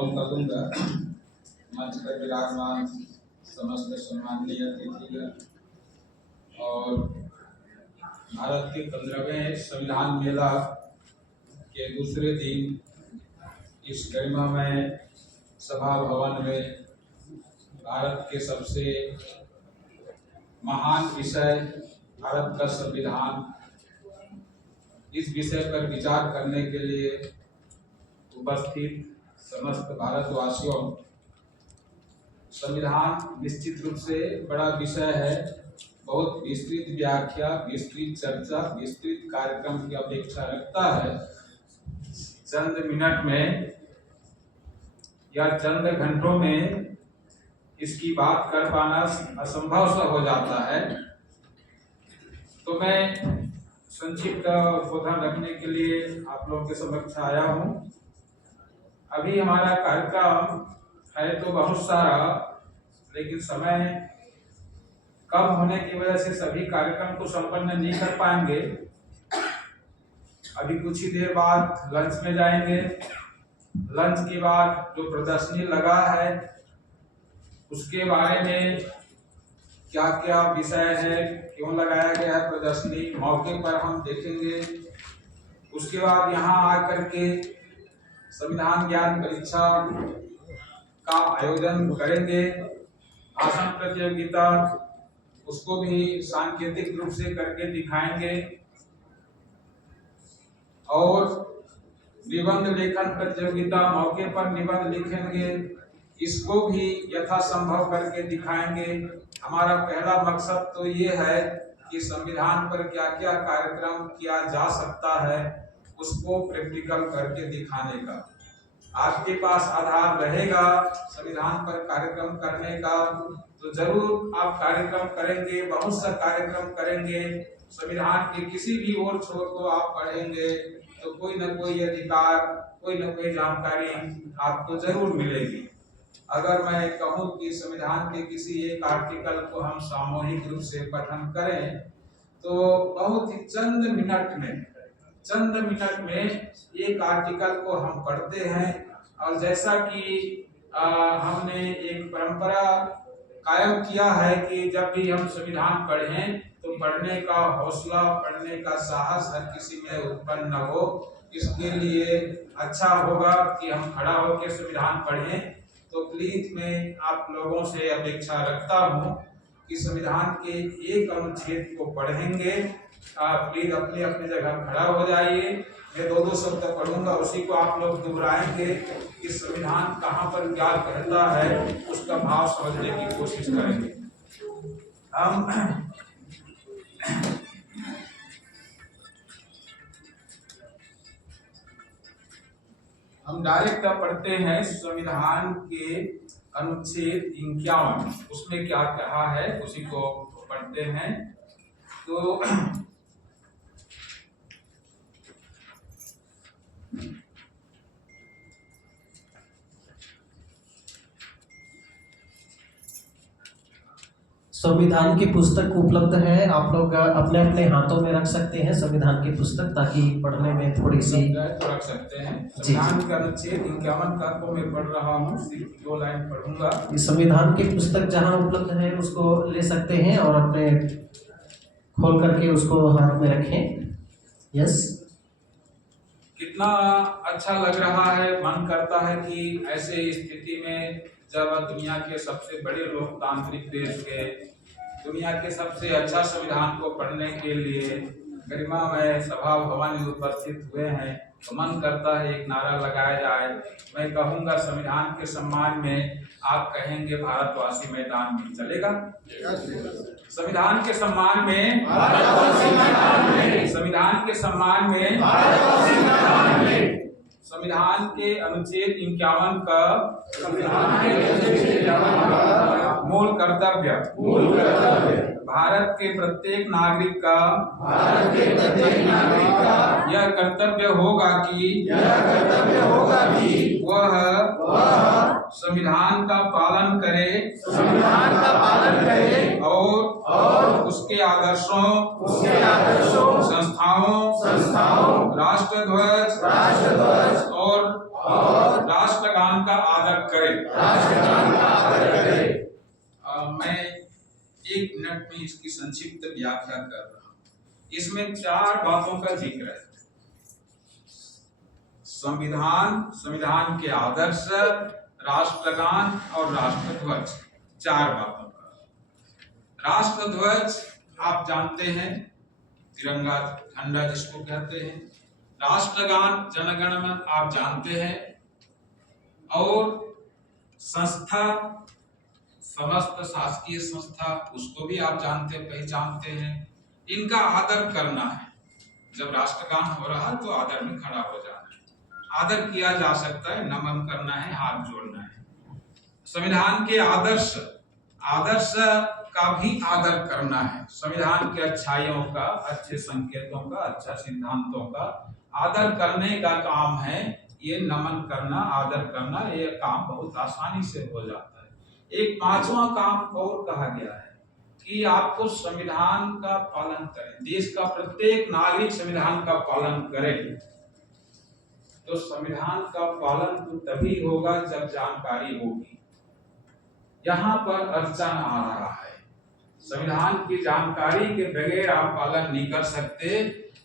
ओम करूंगा। मंच पर विराजमान समस्त सम्माननीय अतिथिगण और भारत के 15वें संविधान मेला के दूसरे दिन इस गरिमामय सभा भवन में भारत के सबसे महान विषय भारत का संविधान, इस विषय पर विचार करने के लिए उपस्थित समस्त भारतवासियों, संविधान निश्चित रूप से बड़ा विषय है। बहुत विस्तृत व्याख्या, विस्तृत चर्चा, विस्तृत कार्यक्रम की अपेक्षा रखता है। चंद मिनट में या चंद घंटों में इसकी बात कर पाना असंभव सा हो जाता है। तो मैं संक्षिप्त उद्बोधन रखने के लिए आप लोगों के समक्ष आया हूँ। अभी हमारा कार्यक्रम है तो बहुत सारा, लेकिन समय कम होने की वजह से सभी कार्यक्रम को संपन्न नहीं कर पाएंगे। अभी कुछ ही देर बाद लंच में जाएंगे। लंच के बाद जो प्रदर्शनी लगा है उसके बारे में क्या क्या विषय है, क्यों लगाया गया है प्रदर्शनी, मौके पर हम देखेंगे। उसके बाद यहाँ आकर के संविधान ज्ञान परीक्षा का आयोजन करेंगे। भाषण प्रतियोगिता उसको भी सांकेतिक रूप से करके दिखाएंगे और निबंध लेखन प्रतियोगिता, मौके पर निबंध लिखेंगे, इसको भी यथासंभव करके दिखाएंगे। हमारा पहला मकसद तो ये है कि संविधान पर क्या क्या कार्यक्रम किया जा सकता है उसको प्रैक्टिकल करके दिखाने का। आपके पास आधार रहेगा संविधान पर कार्यक्रम करने का तो जरूर आप कार्यक्रम करेंगे, बहुत सा कार्यक्रम करेंगे। संविधान के किसी भी ओर छोर को आप पढ़ेंगे तो कोई न कोई अधिकार, कोई न कोई जानकारी आपको जरूर मिलेगी। अगर मैं कहूँ कि संविधान के किसी एक आर्टिकल को हम सामूहिक रूप से पठन करें तो बहुत ही चंद मिनट में एक आर्टिकल को हम पढ़ते हैं। और जैसा कि हमने एक परंपरा कायम किया है कि जब भी हम संविधान पढ़ें तो पढ़ने का हौसला, पढ़ने का साहस हर किसी में उत्पन्न न हो। इसके लिए अच्छा होगा कि हम खड़ा होकर संविधान पढ़ें। तो प्लीज मैं आप लोगों से अपेक्षा रखता हूँ कि संविधान के एक अनुच्छेद को पढ़ेंगे। आप प्लीज अपने अपने जगह खड़ा हो जाइए। मैं दो शब्द पढ़ूंगा, उसी को आप लोग दोहराएंगे कि संविधान कहाँ पर क्या कहता है, उसका भाव समझने की कोशिश करेंगे। हम डायरेक्ट पढ़ते हैं संविधान के अनुच्छेद 51, उसमें क्या कहा है उसी को पढ़ते हैं। तो संविधान की पुस्तक उपलब्ध है, आप लोग अपने अपने हाथों में रख सकते हैं संविधान की पुस्तक, ताकि पढ़ने में थोड़ी सी तो रख सकते हैं। संविधान का अनुच्छेद 51 का को मैं पढ़ रहा हूँ, सिर्फ 2 लाइन पढ़ूंगा। संविधान की पुस्तक जहाँ उपलब्ध है उसको ले सकते हैं और अपने खोल करके उसको हाथ में रखें। यस, कितना अच्छा लग रहा है। मन करता है कि ऐसे स्थिति में जब दुनिया के सबसे बड़े लोकतांत्रिक देश के, दुनिया के सबसे अच्छा संविधान को पढ़ने के लिए गरिमामय सभा भवन में उपस्थित हुए हैं, तो मन करता है एक नारा लगाया जाए। मैं कहूँगा संविधान के सम्मान में, आप कहेंगे भारतवासी मैदान में, चलेगा? संविधान के सम्मान में, संविधान के सम्मान में, संविधान के अनुच्छेद 51 का मूल कर्तव्य भारत के प्रत्येक नागरिक का यह कर्तव्य होगा कि वह संविधान का पालन करे और उसके आदर्शों, संस्थाओं, राष्ट्रध्वज और राष्ट्रगान का करे। मैं 1 मिनट में इसकी संक्षिप्त व्याख्या कर रहा हूँ। इसमें 4 बातों का जिक्र है। संविधान के आदर्श, राष्ट्रगान और राष्ट्रध्वज, 4 बातों का। राष्ट्रध्वज आप जानते हैं, तिरंगा झंडा जिसको कहते हैं। राष्ट्रगान जनगण मन आप जानते हैं। और संस्था, समस्त शासकीय संस्था, उसको भी आप जानते पहचानते हैं। इनका आदर करना है। जब राष्ट्रगान हो रहा है तो आदर में खड़ा हो जाना है। आदर किया जा सकता है, नमन करना है, हाथ जोड़ना है। संविधान के आदर्श का भी आदर करना है। संविधान के अच्छाइयों का, अच्छे संकेतों का, अच्छा सिद्धांतों का आदर करने का काम है। ये नमन करना, आदर करना, ये काम बहुत आसानी से हो जाता है। एक 5वां काम और कहा गया है कि आपको संविधान का पालन करें। देश का प्रत्येक नागरिक संविधान का पालन करे। तो संविधान का पालन तो तभी होगा जब जानकारी होगी। यहाँ पर अड़चन आ रहा है। संविधान की जानकारी के बगैर आप पालन नहीं कर सकते।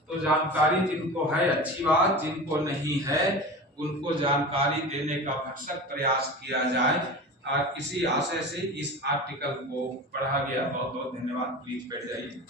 तो जानकारी जिनको है अच्छी बात, जिनको नहीं है उनको जानकारी देने का भरसक प्रयास किया जाए। और इसी आशय से इस आर्टिकल को पढ़ा गया। बहुत बहुत धन्यवाद। प्लीज बैठ जाइए।